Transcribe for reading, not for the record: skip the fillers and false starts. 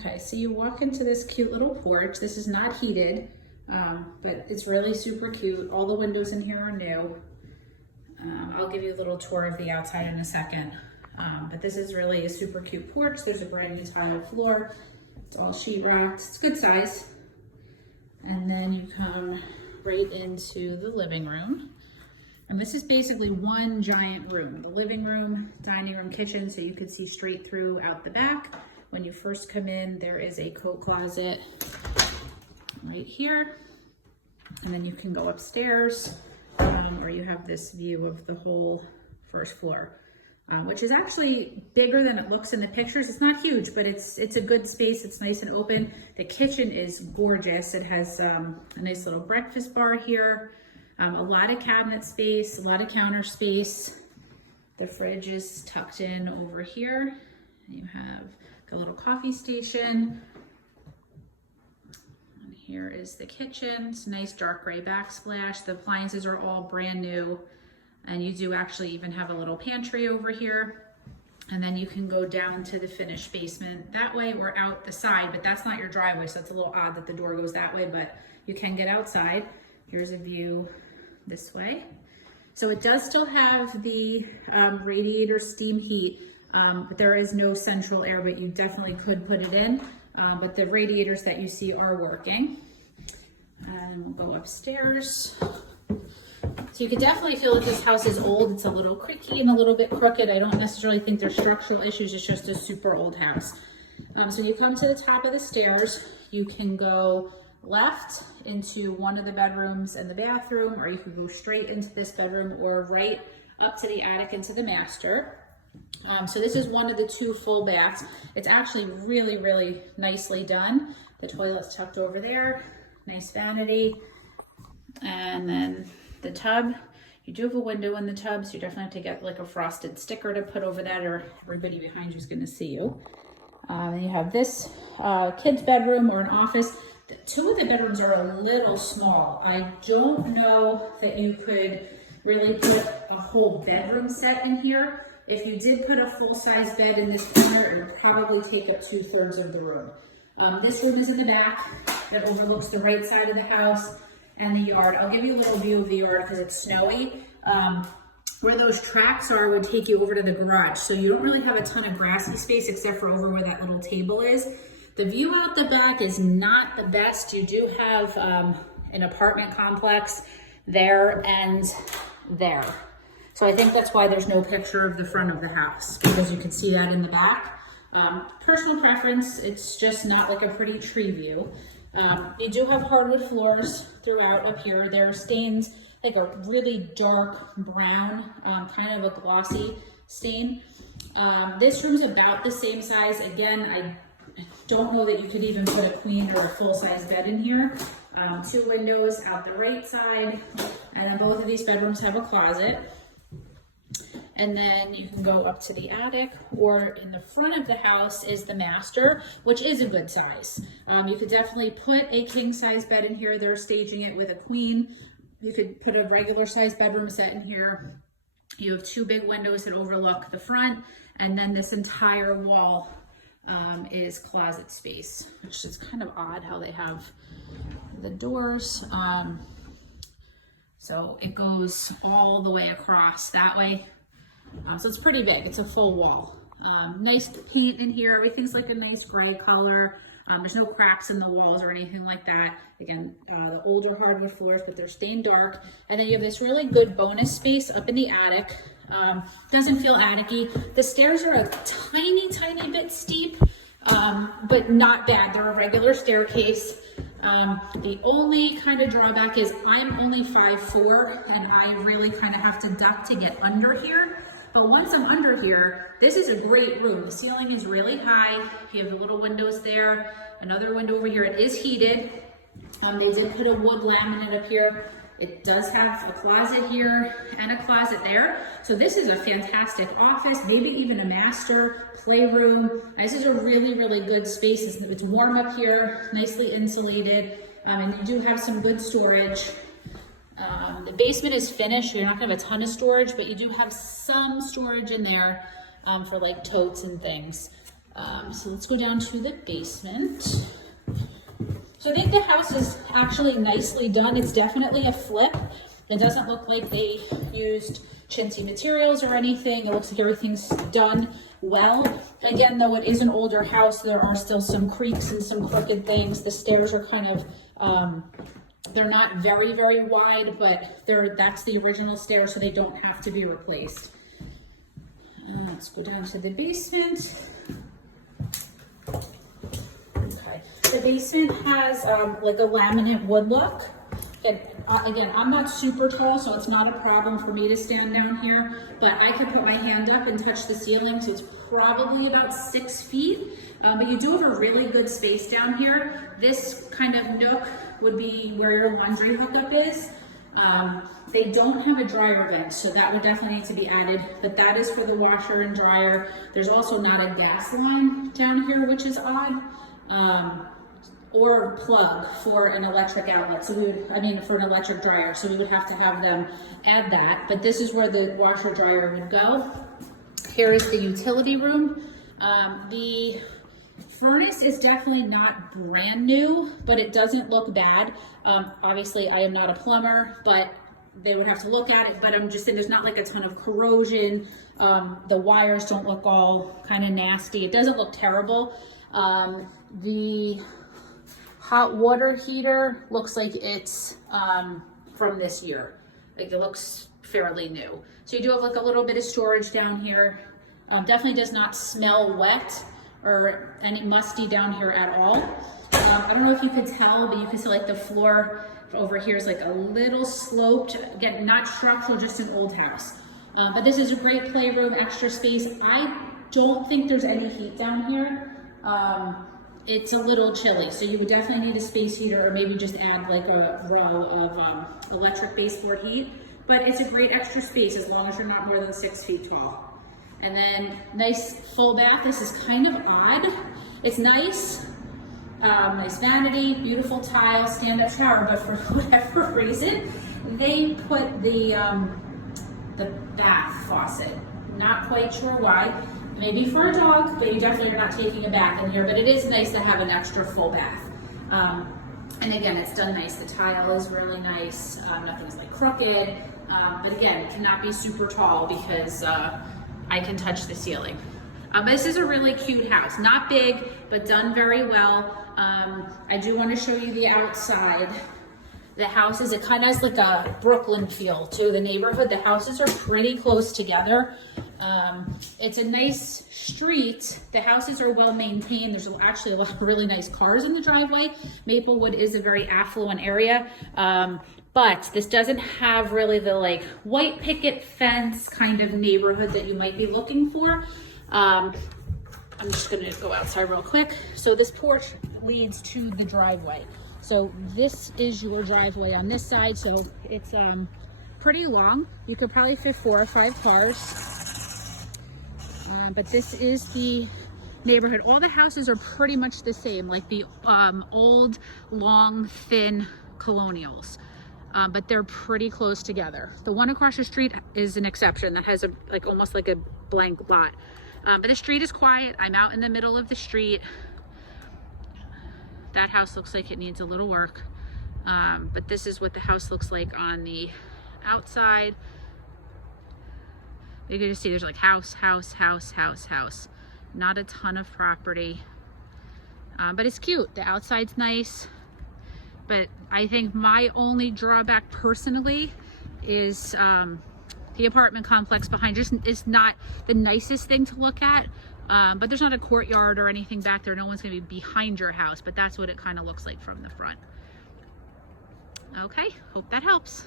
Okay, so you walk into this cute little porch. This is not heated, but it's really super cute. All the windows in here are new. I'll give you a little tour of the outside in a second. But this is really a super cute porch. There's a brand new tile floor. It's all sheetrocked. It's good size. And then you come right into the living room. And this is basically one giant room. The living room, dining room, kitchen, so you can see straight through out the back. When you first come in, there is a coat closet right here. And then you can go upstairs, or you have this view of the whole first floor, which is actually bigger than it looks in the pictures. It's not huge, but it's a good space. It's nice and open. The kitchen is gorgeous. It has a nice little breakfast bar here, a lot of cabinet space, a lot of counter space. The fridge is tucked in over here. You have a little coffee station. And here is the kitchen. It's a nice dark gray backsplash. The appliances are all brand new. And you do actually even have a little pantry over here. And then you can go down to the finished basement that way or out the side, but that's not your driveway, so it's a little odd that the door goes that way, but you can get outside. Here's a view this way. So it does still have the radiator steam heat, but there is no central air, but you definitely could put it in. But the radiators that you see are working. And we'll go upstairs. So you can definitely feel that this house is old. It's a little creaky and a little bit crooked. I don't necessarily think there's structural issues. It's just a super old house. So you come to the top of the stairs. You can go left into one of the bedrooms and the bathroom, or you can go straight into this bedroom or right up to the attic into the master. So this is one of the two full baths. It's actually really, really nicely done. The toilet's tucked over there. Nice vanity. And then the tub, you do have a window in the tub, so you definitely have to get like a frosted sticker to put over that, or everybody behind you is going to see you. And you have this kid's bedroom or an office. Two of the bedrooms are a little small. I don't know that you could really put a whole bedroom set in here. If you did put a full-size bed in this corner, it would probably take up 2/3 of the room. This room is in the back that overlooks the right side of the house and the yard. I'll give you a little view of the yard because it's snowy. Where those tracks are would take you over to the garage. So you don't really have a ton of grassy space except for over where that little table is. The view out the back is not the best. You do have an apartment complex there and there. So I think that's why there's no picture of the front of the house, because you can see that in the back. Personal preference, it's just not like a pretty tree view. You do have hardwood floors throughout up here. They're stained like a really dark brown, kind of a glossy stain. This room's about the same size. Again, I don't know that you could even put a queen or a full-size bed in here. Two windows out the right side, and then both of these bedrooms have a closet. And then you can go up to the attic, or in the front of the house is the master, which is a good size. You could definitely put a king size bed in here. They're staging it with a queen. You could put a regular size bedroom set in here. You have two big windows that overlook the front, and then this entire wall is closet space, which is kind of odd how they have the doors. So it goes all the way across that way. So it's pretty big. It's a full wall. Nice paint in here. Everything's like a nice gray color. There's no cracks in the walls or anything like that. Again, the older hardwood floors, but they're stained dark. And then you have this really good bonus space up in the attic. Doesn't feel attic-y. The stairs are a tiny, tiny bit steep, but not bad. They're a regular staircase. The only kind of drawback is I'm only 5'4", and I really kind of have to duck to get under here. But once I'm under here, this is a great room. The ceiling is really high. You have the little windows there, another window over here. It is heated. They did put a wood laminate up here. It does have a closet here and a closet there. So this is a fantastic office, maybe even a master playroom. This is a really, really good space. It's warm up here, nicely insulated, and you do have some good storage. The basement is finished. You're not gonna have a ton of storage, but you do have some storage in there for like totes and things. So let's go down to the basement. So I think the house is actually nicely done. It's definitely a flip. It doesn't look like they used chintzy materials or anything. It looks like everything's done well. Again, though it is an older house, there are still some creaks and some crooked things. The stairs are kind of, they're not very, very wide, but that's the original stairs, so they don't have to be replaced. Let's go down to the basement. Okay, the basement has like a laminate wood look. Again, I'm not super tall, so it's not a problem for me to stand down here, but I could put my hand up and touch the ceiling, so it's probably about 6 feet. But you do have a really good space down here. This kind of nook would be where your laundry hookup is. They don't have a dryer vent, so that would definitely need to be added, but that is for the washer and dryer. There's also not a gas line down here, which is odd. Or plug for an electric outlet. So for an electric dryer. So we would have to have them add that. But this is where the washer dryer would go. Here is the utility room. The furnace is definitely not brand new, but it doesn't look bad. Obviously I am not a plumber, but they would have to look at it, but I'm just saying there's not like a ton of corrosion. The wires don't look all kind of nasty. It doesn't look terrible. The hot water heater looks like it's from this year. Like it looks fairly new. So you do have like a little bit of storage down here. Definitely does not smell wet or any musty down here at all. I don't know if you could tell, but you can see like the floor over here is like a little sloped. Again, not structural, just an old house. But this is a great playroom, extra space. I don't think there's any heat down here. It's a little chilly, so you would definitely need a space heater or maybe just add like a row of electric baseboard heat. But it's a great extra space as long as you're not more than 6 feet tall. And then nice full bath. This is kind of odd. It's nice. Nice vanity, beautiful tile, stand-up shower, but for whatever reason, they put the bath faucet. Not quite sure why. Maybe for a dog, but you definitely are not taking a bath in here, but it is nice to have an extra full bath. And again, it's done nice. The tile is really nice. Nothing's like crooked. But again, it cannot be super tall because I can touch the ceiling. But this is a really cute house. Not big, but done very well. I do want to show you the outside. The houses, it kind of has like a Brooklyn feel to the neighborhood. The houses are pretty close together. It's a nice street. The houses are well maintained. There's actually a lot of really nice cars in the driveway. Maplewood is a very affluent area. But this doesn't have really the like white picket fence kind of neighborhood that you might be looking for. I'm just gonna go outside real quick. So this porch leads to the driveway. So this is your driveway on this side. So it's pretty long. You could probably fit 4 or 5 cars. But this is the neighborhood. All the houses are pretty much the same, like the old, long, thin colonials. But they're pretty close together. The one across the street is an exception that has almost like a blank lot. But the street is quiet. I'm out in the middle of the street. That house looks like it needs a little work. But this is what the house looks like on the outside. You can just see there's like house, house, house, house, house. Not a ton of property. But it's cute. The outside's nice. But I think my only drawback personally is the apartment complex behind just is not the nicest thing to look at. But there's not a courtyard or anything back there. No one's gonna be behind your house, but that's what it kind of looks like from the front. Okay, hope that helps.